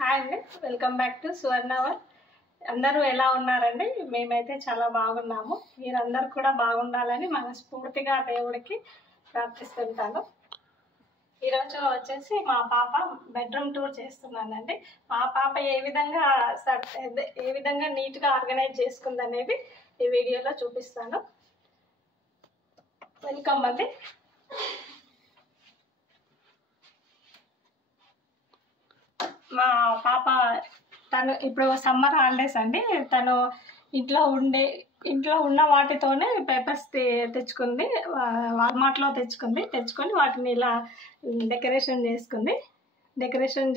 Hi అండి, welcome back to సువర్ణవర్. అందరూ ఎలా ఉన్నారండి? మేమైతే చాలా బాగున్నాము. మీరందరూ కూడా బాగుండాలని మనస్ఫూర్తిగా దేవుడికి ప్రార్థిస్తుంటాను. ఈరోజు వచ్చేసి మా పాప బెడ్రూమ్ టూర్ చేస్తున్నానండి. మా పాప ఏ విధంగా నీట్గా ఆర్గనైజ్ చేసుకుంది అనేది ఈ వీడియోలో చూపిస్తాను. వెల్కమ్ అండి. మా పాప తను ఇప్పుడు సమ్మర్ హాలిడేస్ అండి. తను ఇంట్లో ఉన్న వాటితోనే పేపర్స్ తెచ్చుకుంది. వాల్మార్ట్లో తెచ్చుకొని వాటిని ఇలా డెకరేషన్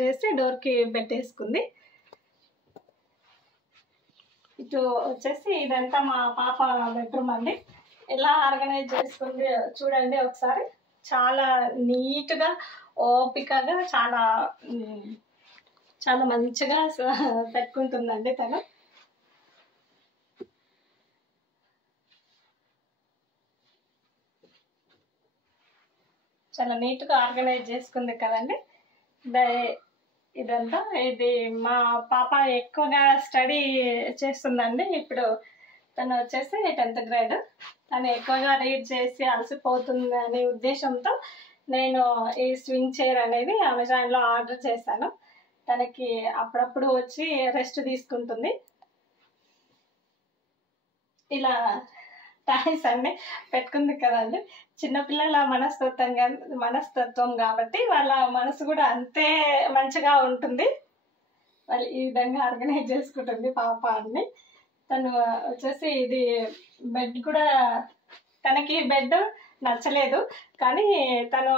చేసి డోర్కి పెట్టేసుకుంది. ఇటు వచ్చేసి ఇదంతా మా పాప బెడ్రూమ్ అండి. ఎలా ఆర్గనైజ్ చేసుకుంది చూడండి ఒకసారి. చాలా నీట్గా, ఓపికగా, చాలా మంచిగా పెట్టుకుంటుందండి తను. చాలా నీట్గా ఆర్గనైజ్ చేసుకుంది కదండి. ఇది మా పాప ఎక్కువగా స్టడీ చేస్తుందండి. ఇప్పుడు తను వచ్చేసి 10th గ్రేడ్. తను ఎక్కువగా రీడ్ చేసి అలసిపోతుంది అనే ఉద్దేశంతో నేను ఈ స్వింగ్ చైర్ అనేది అమెజాన్లో ఆర్డర్ చేశాను. తనకి అప్పుడప్పుడు వచ్చి రెస్ట్ తీసుకుంటుంది. ఇలా టాయ్స్ అన్ని పెట్టుకుంది కదండి. చిన్నపిల్లల మనస్తత్వం కాబట్టి వాళ్ళ మనసు కూడా అంతే మంచిగా ఉంటుంది. వాళ్ళు ఈ విధంగా ఆర్గనైజ్ చేసుకుంటుంది పాప అన్ని. తను వచ్చేసి ఇది బెడ్ కూడా, తనకి బెడ్ నచ్చలేదు కానీ తను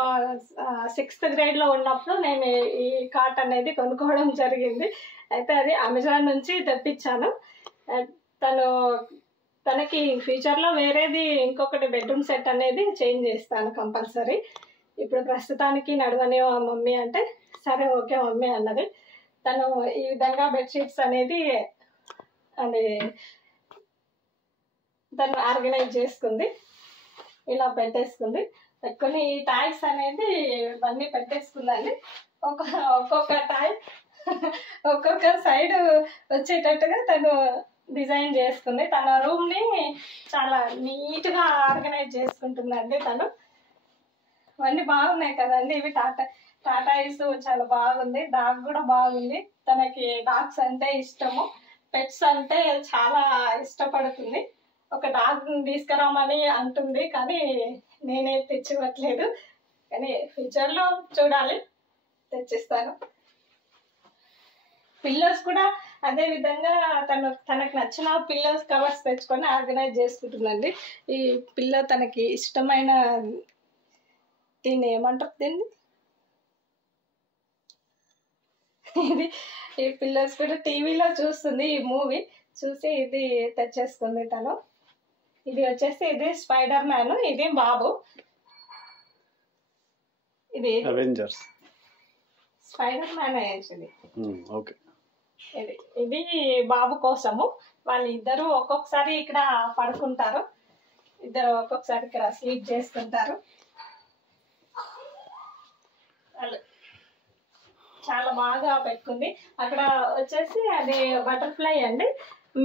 6th గ్రేడ్లో ఉన్నప్పుడు నేను ఈ కాట్ అనేది కొనుక్కోవడం జరిగింది. అయితే అది అమెజాన్ నుంచి తెప్పించాను. తనకి ఫ్యూచర్లో వేరేది ఇంకొకటి బెడ్రూమ్ సెట్ అనేది చేంజ్ చేస్తాను కంపల్సరీ. ఇప్పుడు ప్రస్తుతానికి నడవని మమ్మీ అంటే సరే ఓకే మమ్మీ అన్నది. తను ఈ విధంగా బెడ్షీట్స్ అనేది తను ఆర్గనైజ్ చేసుకుంది. ఇలా పెట్టుకొని ఈ టాయ్స్ అనేది ఇవన్నీ పెట్టేసుకుందండి. ఒక్కొక్క టాయ్ ఒక్కొక్క సైడ్ వచ్చేటట్టుగా తను డిజైన్ చేసుకుంది. తన రూమ్ని చాలా నీట్గా ఆర్గనైజ్ చేసుకుంటుందండి తను. ఇవన్నీ బాగున్నాయి కదండి. ఇవి టాటాయిస్ చాలా బాగుంది. డాగ్ కూడా బాగుంది. తనకి డాగ్స్ అంటే ఇష్టము, పెట్స్ అంటే చాలా ఇష్టపడుతుంది. ఒక డాగ్ తీసుకురామని అంటుంది కానీ నేనే తెచ్చివ్వట్లేదు. కానీ ఫ్యూచర్లో చూడాలి, తెచ్చిస్తాను. పిల్లోస్ కూడా అదే విధంగా తనకు నచ్చిన పిల్లోస్ కవర్స్ తెచ్చుకొని ఆర్గనైజ్ చేసుకుంటుందండి. ఈ పిల్లో తనకి ఇష్టమైన దీన్ని ఏమంటారు, ఇది ఈ పిల్లోస్ కూడా టీవీలో చూస్తుంది. ఈ మూవీ చూసి ఇది తెచ్చేసుకుంది తను. ఇది వచ్చేసి ఇది స్పైడర్ మ్యాన్, ఇది బాబు. ఇది అవెంజర్స్ స్పైడర్ మ్యాన్ ఇది. ఓకే, ఇది బాబు కోసము. వాళ్ళిద్దరూ ఒక్కొక్కసారి ఇక్కడ పడుకుంటారు, ఇద్దరు ఒక్కొక్కసారి ఇక్కడ స్లీప్ చేస్తుంటారు. చాలా బాగా పెట్టుకుంది. అక్కడ వచ్చేసి అది బటర్ఫ్లై అండి.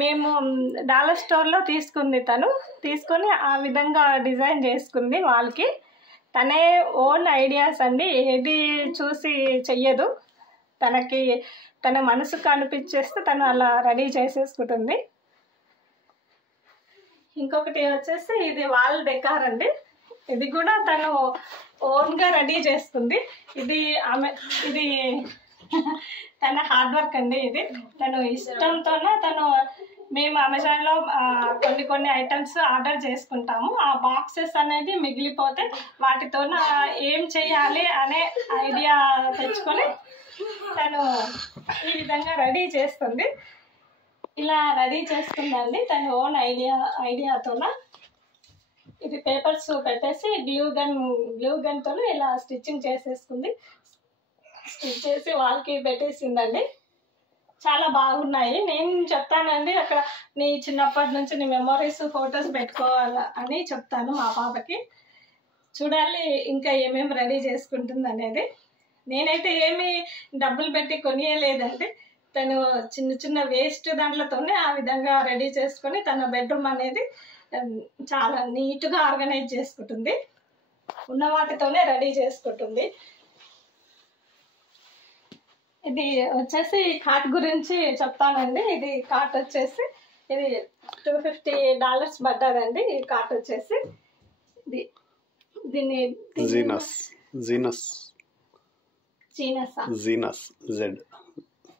మేము డాలర్ స్టోర్లో తీసుకొని ఆ విధంగా డిజైన్ చేసుకుంది వాళ్ళకి. తనే ఓన్ ఐడియాస్ అండి, ఏది చూసి చెయ్యదు. తన మనసుకు అనిపించేస్తే తను అలా రెడీ చేసేసుకుంటుంది. ఇంకొకటి వచ్చేసి ఇది వాల్ డెకార్ అండి. ఇది కూడా తను ఓన్గా రెడీ చేసుకుంది. ఇది తన హార్డ్ వర్క్ అండి. ఇది తను ఇష్టంతోనే మేము అమెజాన్లో కొన్ని ఐటమ్స్ ఆర్డర్ చేసుకుంటాము. ఆ బాక్సెస్ అనేది మిగిలిపోతే వాటితో ఏం చేయాలి అనే ఐడియా తెచ్చుకొని తను ఈ విధంగా రెడీ చేస్తుంది. ఇలా రెడీ చేసుకుందండి తను ఓన్ ఐడియాతో. ఇది పేపర్స్ పెట్టేసి గ్లూ గన్తో ఇలా స్టిచ్చింగ్ చేసేసుకుంది. స్టిచ్ చేసి వాళ్ళకి పెట్టేసిందండి. చాలా బాగున్నాయి. నేను చెప్తానండి అక్కడ నీ చిన్నప్పటి నుంచి నీ మెమరీస్, ఫొటోస్ పెట్టుకోవాలి అని చెప్తాను మా పాపకి. చూడాలి ఇంకా ఏమేమి రెడీ చేసుకుంటుంది అనేది. నేనైతే ఏమి డబ్బులు పెట్టి కొనియలేదండి. తను చిన్న చిన్న వేస్ట్ దాంట్లతోనే ఆ విధంగా రెడీ చేసుకొని తన బెడ్రూమ్ అనేది చాలా నీట్గా ఆర్గనైజ్ చేసుకుంటుంది. ఉన్న వాటితోనే రెడీ చేసుకుంటుంది. ఇది వచ్చేసి కాట్ గురించి చెప్తానండి. ఇది కాట్ వచ్చేసి ఇది $250 పడ్డదండి. ఈ కాట్ వచ్చేసి దీన్ని జీనస్ జీనస్ జీనస్ జీనస్ జెడ్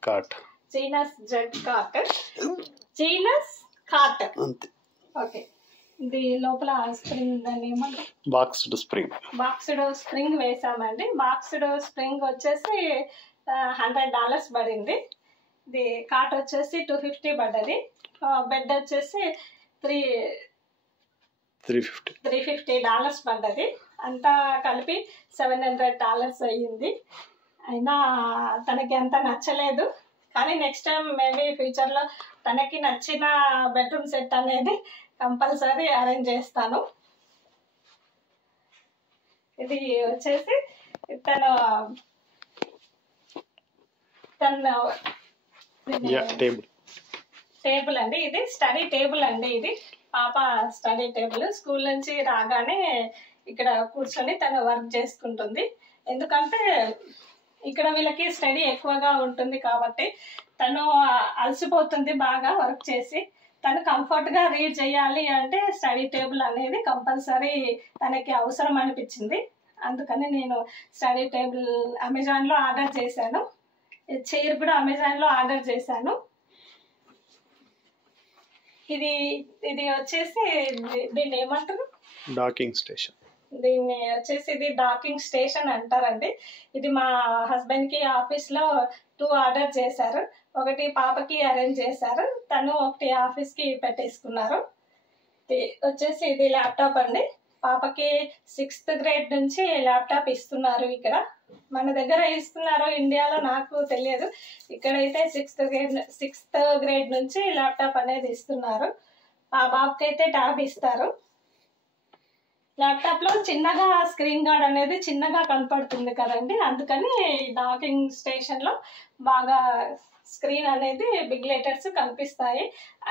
కాట్ జీనస్ జెడ్ కాట్ జీనస్ కాట్ అంతే. ఓకే. ఇది లోపల స్ప్రింగ్ దాన్ని ఏమంటారు, బాక్స్డ్ స్ప్రింగ్ వేసామండి. బాక్స్డ్ స్ప్రింగ్ వచ్చేసి $100 పడింది. ఇది కాట్ వచ్చేసి $250 పడ్డది. బెడ్ వచ్చేసి $350 పడ్డది. అంతా కలిపి $700 అయ్యింది. అయినా తనకి అంత నచ్చలేదు. కానీ నెక్స్ట్ టైం మేబీ ఫ్యూచర్లో తనకి నచ్చిన బెడ్రూమ్ సెట్ అనేది కంపల్సరీ అరేంజ్ చేస్తాను. ఇది వచ్చేసి తన టేబుల్ అండి. ఇది స్టడీ టేబుల్ అండి. ఇది పాప స్టడీ టేబుల్. స్కూల్ నుంచి రాగానే ఇక్కడ కూర్చొని తను వర్క్ చేసుకుంటుంది. ఎందుకంటే ఇక్కడ వీళ్ళకి స్టడీ ఎక్కువగా ఉంటుంది కాబట్టి తను అలసిపోతుంది బాగా వర్క్ చేసి. తను కంఫర్ట్గా రీడ్ చేయాలి అంటే స్టడీ టేబుల్ అనేది కంపల్సరీ తనకి అవసరం అనిపించింది. అందుకని నేను స్టడీ టేబుల్ అమెజాన్లో ఆర్డర్ చేశాను. చైర్ కూడా అమెజాన్లో ఆర్డర్ చేశాను. ఇది వచ్చేసి దీన్ని ఏమంటారు, డాకింగ్ స్టేషన్. దీన్ని వచ్చేసి ఇది డాకింగ్ స్టేషన్ అంటారండి. ఇది మా హస్బెండ్కి ఆఫీస్లో 2 ఆర్డర్ చేశారు. ఒకటి పాపకి అరేంజ్ చేశారు, తను ఒకటి ఆఫీస్కి పెట్టేసుకున్నారు. వచ్చేసి ఇది ల్యాప్టాప్ అండి. పాపకి 6th గ్రేడ్ నుంచి ల్యాప్టాప్ ఇస్తున్నారు. ఇక్కడ మన దగ్గర ఇస్తున్నారో ఇండియాలో నాకు తెలియదు. ఇక్కడైతే 6th గ్రేడ్ నుంచి ల్యాప్టాప్ అనేది ఇస్తున్నారు. ఆ బాబుకి అయితే ట్యాబ్ ఇస్తారు. ల్యాప్టాప్లో చిన్నగా స్క్రీన్ గార్డ్ అనేది చిన్నగా కనపడుతుంది కదండి. అందుకని డాకింగ్ స్టేషన్లో బాగా స్క్రీన్ అనేది బిగ్ లెటర్స్ కనిపిస్తాయి.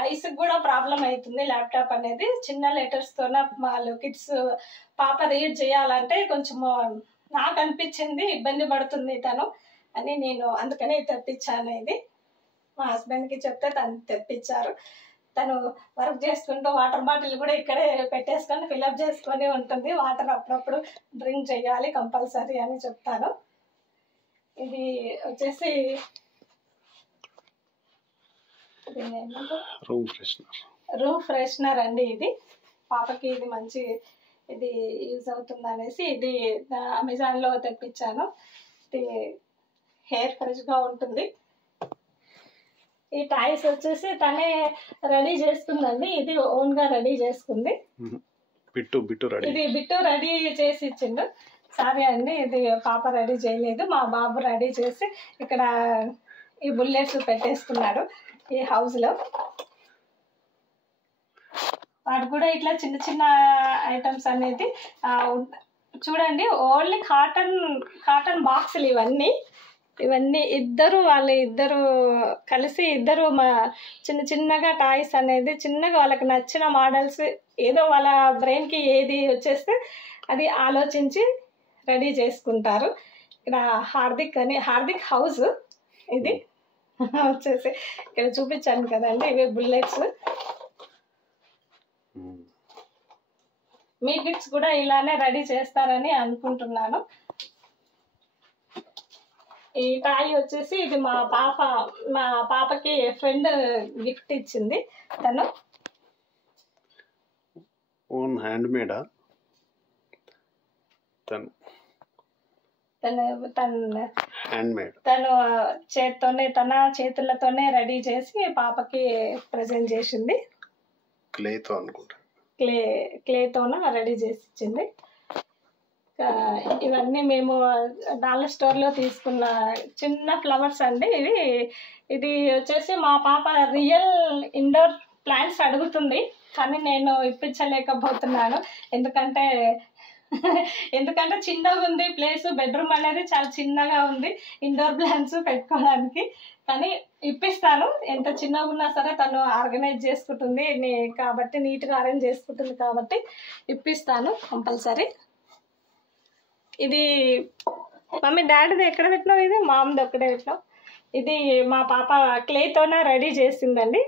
ఐస్కి కూడా ప్రాబ్లం అవుతుంది ల్యాప్టాప్ అనేది. చిన్న లెటర్స్తోన వాళ్ళు కిడ్స్ పాప రీడ్ చేయాలంటే కొంచెం నాకు అనిపించింది ఇబ్బంది పడుతుంది తను అని, నేను అందుకనే తెప్పించాను. ఇది మా హస్బెండ్కి చెప్తే తను తెప్పించారు. తను వర్క్ చేసుకుంటూ వాటర్ బాటిల్ కూడా ఇక్కడే పెట్టేసుకొని ఫిల్అప్ చేసుకొని ఉంటుంది. వాటర్ అప్పుడప్పుడు డ్రింక్ చేయాలి కంపల్సరీ అని చెప్తాను. ఇది వచ్చేసి రూమ్ ఫ్రెషనర్ అండి. ఇది పాపకి ఇది మంచి ఇది యూజ్ అవుతుంది అనేసి ఇది అమెజాన్లో తెప్పించాను. ఇది హెయిర్ ఫ్రెష్గా ఉంటుంది. ఈ టాయ్స్ వచ్చేసి తనే రెడీ చేసుకుందండి. ఇది ఓన్గా రెడీ చేసుకుంది. ఇది బిట్టు రెడీ చేసి ఇచ్చిండు. సారీ అండి, ఇది పాప రెడీ చేయలేదు, మా బాబు రెడీ చేసి ఇక్కడ ఈ బుల్లెట్స్ పెట్టేసుకున్నాడు ఈ హౌస్లో. వాడు కూడా ఇట్లా చిన్న చిన్న ఐటమ్స్ అనేది చూడండి. ఓన్లీ కాటన్ బాక్సులు ఇవన్నీ ఇద్దరు కలిసి మా చిన్న చిన్నగా టాయ్స్ అనేది చిన్నగా వాళ్ళకి నచ్చిన మోడల్స్ ఏదో వాళ్ళ బ్రెయిన్కి ఏది వచ్చేస్తే అది ఆలోచించి రెడీ చేసుకుంటారు. ఇక్కడ హార్దిక్ హౌస్ ఇది వచ్చేసి ఇక్కడ చూపించాను కదండి. ఇవి బుల్లెట్స్. మీ కిడ్స్ కూడా ఇలానే రెడీ చేస్తారని అనుకుంటున్నాను. ఈ టాయ్ వచ్చేసి ఇది మా పాపకి ఫ్రెండ్ గిఫ్ట్ ఇచ్చింది. తను ఓన్ హ్యాండ్ మేడా తను తన చేతులతోనే రెడీ చేసి పాపకి ప్రజెంట్ చేసింది. క్లేతోన రెడీ చేసి ఇచ్చింది. ఇవన్నీ మేము డాలర్ స్టోర్లో తీసుకున్న చిన్న ఫ్లవర్స్ అండి. ఇది వచ్చేసి మా పాప రియల్ ఇండోర్ ప్లాంట్స్ అడుగుతుంది, కానీ నేను ఇప్పించలేకపోతున్నాను. ఎందుకంటే ఎందుకంటే చిన్నగా ఉంది ప్లేస్, బెడ్రూమ్ అనేది చాలా చిన్నగా ఉంది ఇండోర్ ప్లాంట్స్ పెట్టుకోవడానికి. కానీ ఇప్పిస్తాను, ఎంత చిన్నగా ఉన్నా సరే తను ఆర్గనైజ్ చేసుకుంటుంది కాబట్టి, నీట్గా అరేంజ్ చేసుకుంటుంది కాబట్టి ఇప్పిస్తాను కంపల్సరీ. ఇది మమ్మీ డాడీది ఎక్కడ పెట్టినావు? ఇది మామది ఒక్కడే పెట్టినావు. ఇది మా పాప క్లేతోన రెడీ చేసిందండి.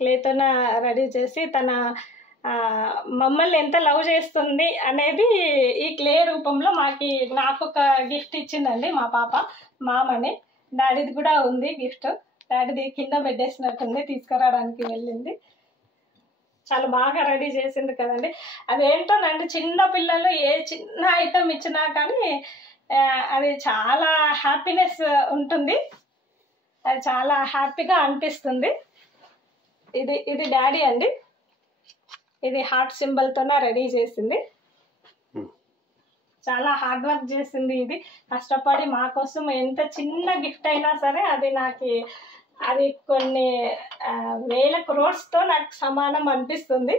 క్లేతోన రెడీ చేసి తన మమ్మల్ని ఎంత లవ్ చేస్తుంది అనేది ఈ క్లే రూపంలో నాకు ఒక గిఫ్ట్ ఇచ్చిందండి మా పాప, మామని. డాడీది కూడా ఉంది గిఫ్ట్, డాడీది కింద పెట్టేసినట్టుంది, తీసుకురావడానికి వెళ్ళింది. చాలా బాగా రెడీ చేసింది కదండి. అదేంటోనండి, చిన్న పిల్లలు ఏ చిన్న ఐటమ్ ఇచ్చినా కానీ అది చాలా హ్యాపీనెస్ ఉంటుంది, అది చాలా హ్యాపీగా అనిపిస్తుంది. ఇది డాడీ అండి, ఇది హార్ట్ సింబల్తోనే రెడీ చేసింది. చాలా హార్డ్ వర్క్ చేసింది, ఇది కష్టపడి మా కోసం. ఎంత చిన్న గిఫ్ట్ అయినా సరే అది కొన్ని వేల క్రోర్స్తో నాకు సమానం అనిపిస్తుంది.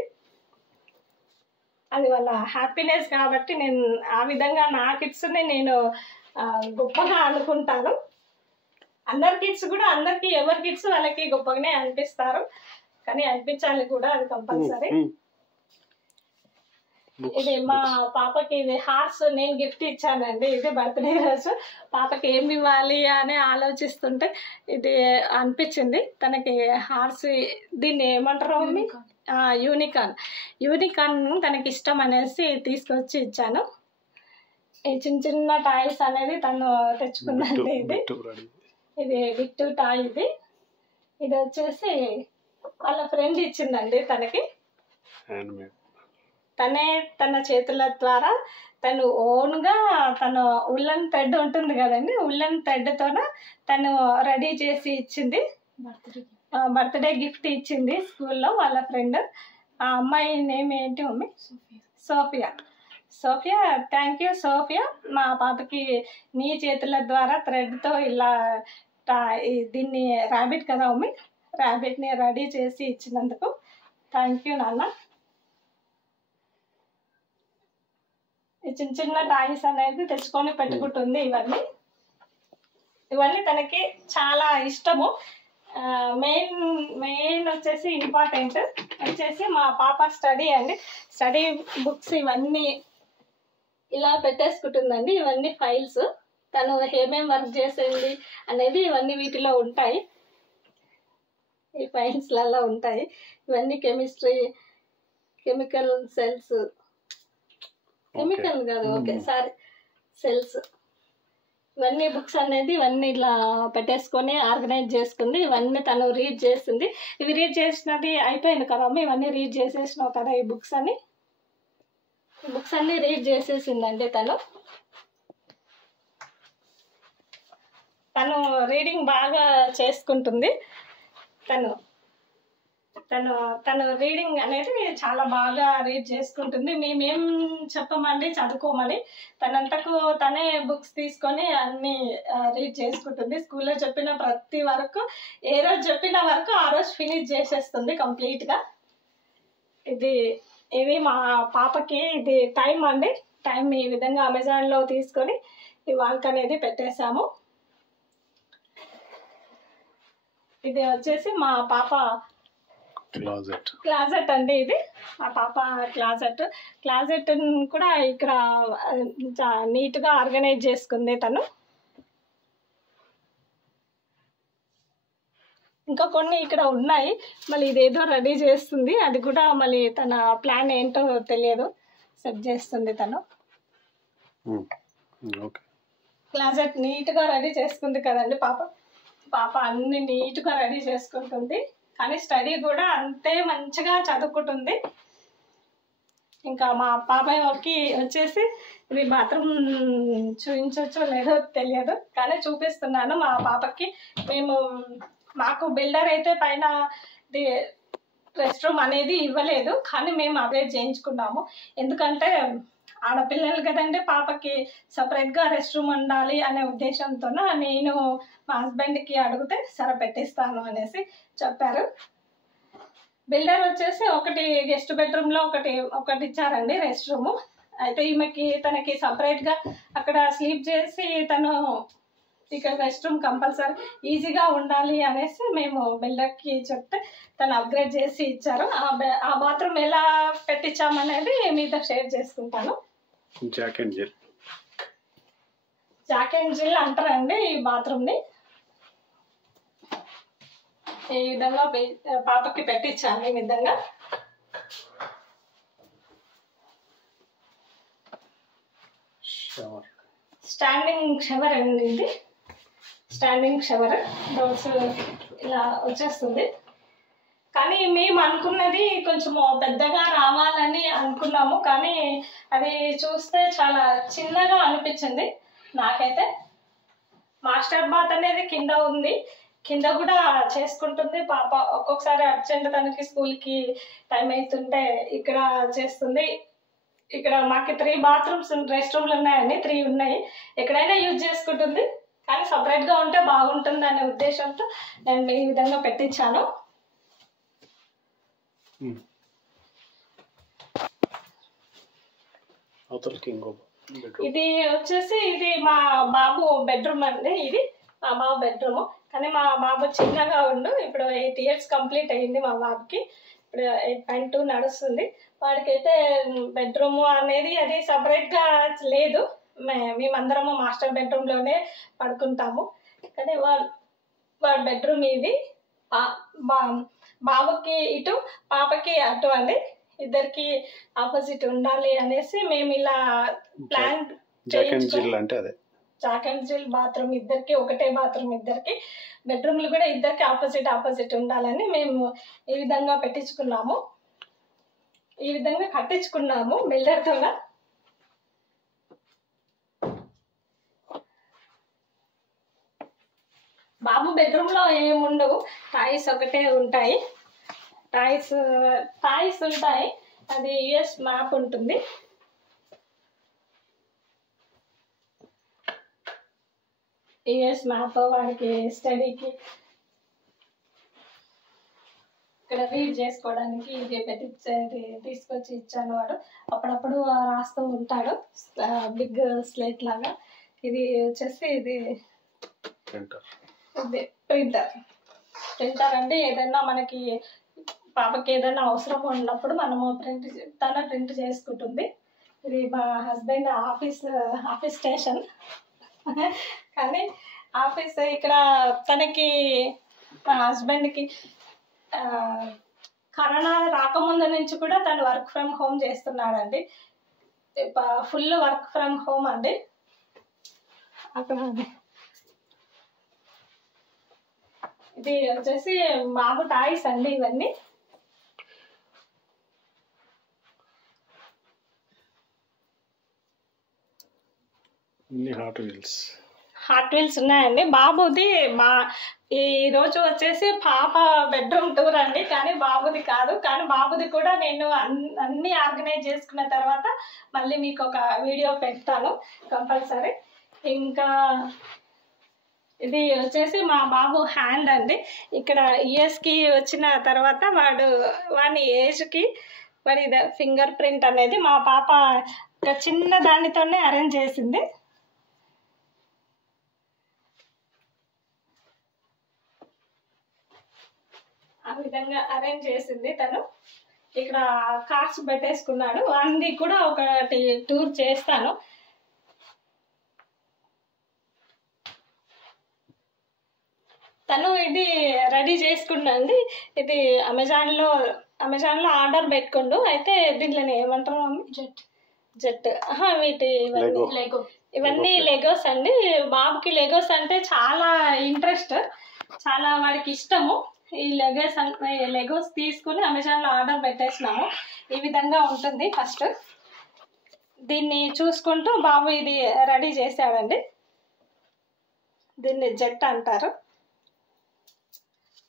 అది వాళ్ళ హ్యాపీనెస్ కాబట్టి నేను ఆ విధంగా నా కిడ్స్ని నేను గొప్పగా అనుకుంటాను. అందరి కిడ్స్ కూడా ఎవరి కిడ్స్ వాళ్ళకి గొప్పగానే అనిపిస్తారు, కానీ అనిపించాలి కూడా, అది కంపల్సరీ. ఇది మా పాపకి ఇది హార్స్ నేను గిఫ్ట్ ఇచ్చానండి. ఇది బర్త్డే రోజు పాపకి ఏమి ఇవ్వాలి అని ఆలోచిస్తుంటే ఇది అనిపించింది. తనకి హార్స్, దీన్ని ఏమంటారు? యూనికార్న్ తనకి ఇష్టం అనేసి తీసుకొచ్చి ఇచ్చాను. ఈ చిన్న చిన్న టాయ్స్ అనేది తను తెచ్చుకుందండి. ఇది బిట్టు టాయ్. ఇది వచ్చేసి వాళ్ళ ఫ్రెండ్ ఇచ్చిందండి తనకి. తన చేతుల ద్వారా తను ఓన్గా తను ఉల్లన్ థ్రెడ్ ఉంటుంది కదండి, ఉల్లన్ థ్రెడ్తోన తను రెడీ చేసి ఇచ్చింది. బర్త్డే గిఫ్ట్ ఇచ్చింది స్కూల్లో వాళ్ళ ఫ్రెండ్. ఆ అమ్మాయి నేమ్ ఏంటి mummy? Sophia. Thank you Sophia. మా పాపకి నీ చేతుల ద్వారా థ్రెడ్తో ఇలా దీన్ని ర్యాబిట్ కదా మమ్మీ, ర్యాబిట్ని రెడీ చేసి ఇచ్చినందుకు థ్యాంక్ యూ నాన్న. ఈ చిన్న చిన్న టాయ్స్ అనేది తెచ్చుకొని పెట్టుకుంటుంది. ఇవన్నీ తనకి చాలా ఇష్టము. మెయిన్ వచ్చేసి ఇంపార్టెంట్ వచ్చేసి మా పాప స్టడీ అండి. స్టడీ బుక్స్ ఇవన్నీ ఇలా పెట్టేసుకుంటుందండి. ఇవన్నీ ఫైల్స్, తను ఏమేం వర్క్ చేసేది అనేది ఇవన్నీ వీటిలో ఉంటాయి, ఈ ఫైల్స్లలో ఉంటాయి. ఇవన్నీ కెమిస్ట్రీ, కెమికల్ సెల్స్, కెమికల్ కాదు సెల్స్, ఇవన్నీ బుక్స్ అనేది ఇవన్నీ ఇలా పెట్టేసుకొని ఆర్గనైజ్ చేసుకుంది. ఇవన్నీ తను రీడ్ చేసింది. ఇవి రీడ్ చేసినది అయిపోయింది కదమ్మా, ఇవన్నీ రీడ్ చేసేసినావు కదా. ఈ బుక్స్ అన్ని రీడ్ చేసేసిందండి తను రీడింగ్ బాగా చేసుకుంటుంది. తను రీడింగ్ అనేది చాలా బాగా రీడ్ చేసుకుంటుంది. మేమేం చెప్పమండి చదువుకోమని, తనంతకు తనే బుక్స్ తీసుకొని అన్ని రీడ్ చేసుకుంటుంది. స్కూల్లో చెప్పిన ప్రతి వరకు, ఏ రోజు చెప్పిన వరకు ఆ రోజు ఫినిష్ చేసేస్తుంది కంప్లీట్గా. ఇది మా పాపకి ఇది టైం అండి. టైం ఈ విధంగా అమెజాన్లో తీసుకొని ఈ వాల్క్ అనేది పెట్టేశాము. ఇది వచ్చేసి మా పాప క్లాజెట్ అండి. ఇది మా పాప క్లాజెట్ కూడా ఇక్కడ నీట్గా ఆర్గనైజ్ చేసుకుంది తను. ఇంకా కొన్ని ఇక్కడ ఉన్నాయి, మళ్ళీ ఇదేదో రెడీ చేస్తుంది. అది కూడా మళ్ళీ తన ప్లాన్ ఏంటో తెలియదు, సెట్ చేస్తుంది తను. క్లాజెట్ నీట్గా రెడీ చేసుకుంది కదండి పాప అన్ని నీట్గా రెడీ చేసుకుంటుంది. కానీ స్టడీ కూడా అంతే మంచిగా చదువుకుంటుంది. ఇంకా మా పాపకి వచ్చేసి ఇది బాత్రూమ్ చూపించవచ్చో లేదో తెలియదు, కానీ చూపిస్తున్నాను మా పాపకి. మాకు బిల్డర్ అయితే పైన రెస్ట్ రూమ్ అనేది ఇవ్వలేదు, కానీ మేము అప్గ్రేడ్ చేయించుకున్నాము. ఎందుకంటే ఆడపిల్లలు కదండి, పాపకి సపరేట్గా రెస్ట్ రూమ్ ఉండాలి అనే ఉద్దేశంతో నేను మా హస్బెండ్కి అడిగితే సరే పెట్టిస్తాను అనేసి చెప్పారు. బిల్డర్ వచ్చేసి ఒకటి గెస్ట్ బెడ్రూమ్లో ఒకటి ఇచ్చారండి రెస్ట్ రూము. అయితే తనకి సపరేట్గా అక్కడ స్లీప్ చేసి తను ఇక్కడ రెస్ట్ రూమ్ కంపల్సరీ ఈజీగా ఉండాలి అనేసి మేము బిల్డర్కి చెప్తే తను అప్గ్రేడ్ చేసి ఇచ్చారు. ఆ బాత్రూమ్ ఎలా పెట్టించామనేది మీతో షేర్ చేసుకుంటాను. జాక్ అండ్ జిల్ అంటారండి ఈ బాత్రూమ్ని. ఈ విధంగా పాపకి పెట్టించాను. ఈ విధంగా స్టాండింగ్ షవర్ అండి. ఇది స్టాండింగ్ షవర్, డోర్స్ ఇలా వచ్చేస్తుంది. కానీ మేము అనుకున్నది కొంచెం పెద్దగా రావాలని అనుకున్నాము, కానీ అది చూస్తే చాలా చిన్నగా అనిపించింది నాకైతే. మాస్టర్ బాత్ అనేది కింద ఉంది, కింద కూడా చేసుకుంటుంది పాప. ఒక్కొక్కసారి అర్జెంట్ తనకి స్కూల్కి టైం అవుతుంటే ఇక్కడ చేస్తుంది. ఇక్కడ మాకు 3 బాత్రూమ్స్ రెస్ట్ రూమ్లు ఉన్నాయండి, 3 ఉన్నాయి. ఎక్కడైనా యూజ్ చేసుకుంటుంది, కానీ సపరేట్గా ఉంటే బాగుంటుంది అనే ఉద్దేశంతో నేను ఈ విధంగా పెట్టించాను. ఇది వచ్చేసి ఇది మా బాబు బెడ్రూమ్ అండి. ఇది మా బాబు బెడ్రూమ్, కానీ మా బాబు చిన్నగా ఉండు. ఇప్పుడు 8 years కంప్లీట్ అయ్యింది మా బాబుకి. ఇప్పుడు 8.2 నడుస్తుంది. వాడికైతే బెడ్రూమ్ అనేది అది సపరేట్గా లేదు. మేమందరము మాస్టర్ బెడ్రూమ్లోనే పడుకుంటాము. కానీ వాడి బెడ్రూమ్ ఇది. బాబుకి ఇటు, పాపకి అటు అండి. ఇద్దరికి ఆపోజిట్ ఉండాలి అనేసి మేము ఇలా ప్లాన్. జాక్ అండ్ జిల్ బాత్రూమ్ ఇద్దరికి ఒకటే బాత్రూమ్, ఇద్దరికి బెడ్రూమ్లు కూడా ఇద్దరికి ఆపోజిట్ ఉండాలని మేము ఈ విధంగా పెట్టించుకున్నాము. ఈ విధంగా కట్టించుకున్నాము బిల్డర్తో. బాబు బెడ్రూమ్లో ఏముండవు, టాయ్స్ ఒకటే ఉంటాయి. టాయ్స్ ఉంటాయి. అది యుఎస్ మ్యాప్ ఉంటుంది. యుఎస్ మ్యాప్ వాడికి స్టడీకి ఇక్కడ రీడ్ చేసుకోవడానికి ఇది పెట్టించేది తీసుకొచ్చి ఇచ్చాను. వాడు అప్పుడప్పుడు రాస్తూ ఉంటాడు, బిగ్ స్లేట్ లాగా. ఇది వచ్చేసి ఇది ప్రింటర్ అండి. ఏదైనా మనకి పాపకి ఏదైనా అవసరం ఉన్నప్పుడు మనము ప్రింట్ చేసుకుంటుంది. ఇది మా హస్బెండ్ ఆఫీస్ స్టేషన్. కానీ ఆఫీస్ ఇక్కడ తనకి మా హస్బెండ్కి కరోనా రాకముందు నుంచి కూడా తను వర్క్ ఫ్రమ్ హోమ్ చేస్తున్నాడండి. ఫుల్ వర్క్ ఫ్రమ్ హోమ్ అండి. అక్కడ ఇది వచ్చేసి బాబు టాయ్స్ అండి. ఇవన్నీ హాట్ వీల్స్ ఉన్నాయండి. బాబుది ఈ రోజు వచ్చేసి పాప బెడ్రూమ్ టూర్ అండి, కానీ బాబుది కాదు. కానీ బాబుది కూడా నేను అన్ని ఆర్గనైజ్ చేసుకున్న తర్వాత మళ్ళీ మీకు ఒక వీడియో పెడతాను కంపల్సరీ. ఇంకా ఇది వచ్చేసి మా బాబు హ్యాండ్ అండి. ఇక్కడ ఇయర్స్కి వచ్చిన తర్వాత వాడి ఏజ్కి వాడి ఫింగర్ ప్రింట్ అనేది మా పాప ఒక చిన్న దానితోనే అరేంజ్ చేసింది. ఆ విధంగా అరేంజ్ చేసింది తను. ఇక్కడ కార్డ్స్ పెట్టేసుకున్నాడు. అన్ని కూడా ఒకటి టూర్ చేస్తాను. తను ఇది రెడీ చేసుకున్నాండి. ఇది అమెజాన్లో ఆర్డర్ పెట్టుకుండు. అయితే దీంట్లో ఏమంటారు జెట్ ఇవన్నీ లెగోస్ అండి. బాబుకి లెగోస్ అంటే చాలా ఇంట్రెస్ట్, చాలా వాడికి ఇష్టము. ఈ లెగోస్ తీసుకుని అమెజాన్లో ఆర్డర్ పెట్టేసినాము. ఈ విధంగా ఉంటుంది. ఫస్ట్ దీన్ని చూసుకుంటూ బాబు ఇది రెడీ చేశాడండి. దీన్ని జెట్ అంటారు.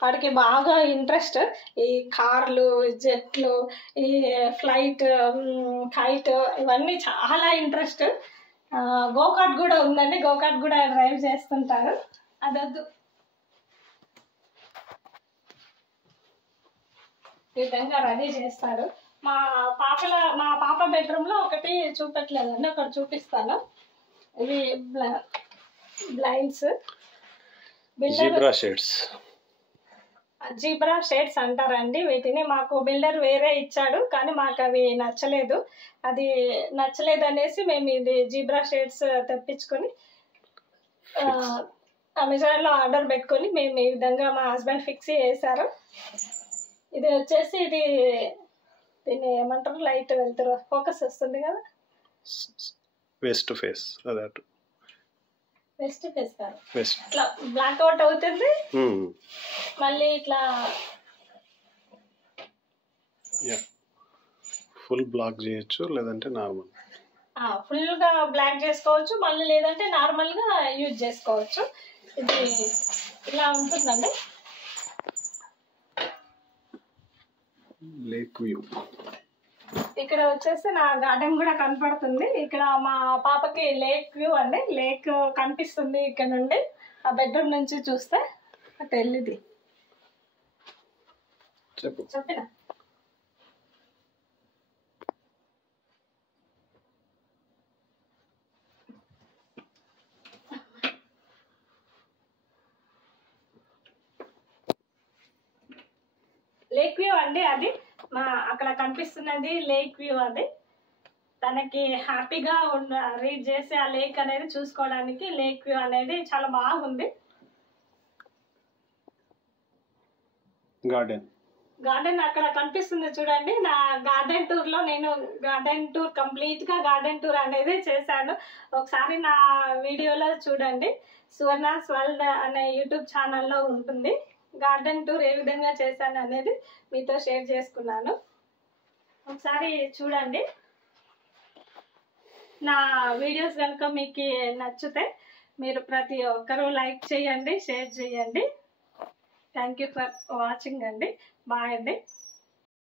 వాడికి బాగా ఇంట్రెస్ట్ ఈ కార్లు, జెట్లు, ఈ ఫ్లైట్, కైట్ ఇవన్నీ చాలా ఇంట్రెస్ట్. గోకార్ట్ కూడా ఉందండి. గోకార్ట్ కూడా డ్రైవ్ చేస్తుంటారు. అదొద్దు. ఈ విధంగా రెడీ చేస్తాడు మా పాప బెడ్రూమ్లో ఒకటి చూపెట్టలేదండి, ఒకటి చూపిస్తాను. ఇవి బ్లైండ్స్ జీబ్రా షేడ్స్ అంటారండి వీటిని. మాకు బిల్డర్ వేరే ఇచ్చాడు కానీ మాకు అవి నచ్చలేదు. అది నచ్చలేదు అనేసి మేము ఇది జీబ్రా షేడ్స్ తెప్పించుకొని అమెజాన్లో ఆర్డర్ పెట్టుకొని మేము ఈ విధంగా మా హస్బెండ్ ఫిక్స్ చేశారు. ఇది వచ్చేసి దీన్ని ఏమంటారు, లైట్ వెళ్తారు, ఫోకస్ వస్తుంది కదా, వెస్ట్ ఫేస్ కాదు, ఇట్లా బ్లాక్ అవుట్ అవుతుంది, మళ్ళీ ఇట్లా ఫుల్ బ్లాక్ చేయొచ్చు, లేదంటే నార్మల్ ఫుల్గా బ్లాక్ చేసుకోవచ్చు, మళ్ళీ లేదంటే నార్మల్గా యూజ్ చేసుకోవచ్చు. ఇది ఇలా ఉంటుందండి. Lake view. ఇక్కడ వచ్చేసి నా గార్డెన్ కూడా కనపడుతుంది. ఇక్కడ మా పాపకి లేక్ వ్యూ అండి, లేక్ కనిపిస్తుంది ఇక్కడ నుండి. ఆ బెడ్రూమ్ నుంచి చూస్తే అటు వెళ్ళింది. చెప్పిన లేక్ వ్యూ అండి, అది అక్కడ కనిపిస్తున్నది లేక్ వ్యూ. అది తనకి హ్యాపీగా రీడ్ చేసి ఆ లేక్ అనేది చూసుకోవడానికి లేక్ వ్యూ అనేది చాలా బాగుంది. గార్డెన్ అక్కడ కనిపిస్తుంది చూడండి. నా గార్డెన్ టూర్లో నేను కంప్లీట్గా గార్డెన్ టూర్ అనేది చేశాను. ఒకసారి నా వీడియోలో చూడండి, సువర్ణాస్ వరల్డ్ అనే యూట్యూబ్ ఛానల్లో ఉంటుంది. గార్డెన్ టూర్ ఏ విధంగా చేశాను అనేది మీతో షేర్ చేసుకున్నాను, ఒకసారి చూడండి. నా వీడియోస్ కనుక మీకు నచ్చితే మీరు ప్రతి ఒక్కరూ లైక్ చేయండి, షేర్ చేయండి. థ్యాంక్ యూ ఫర్ వాచింగ్ అండి. బాయ్ అండి.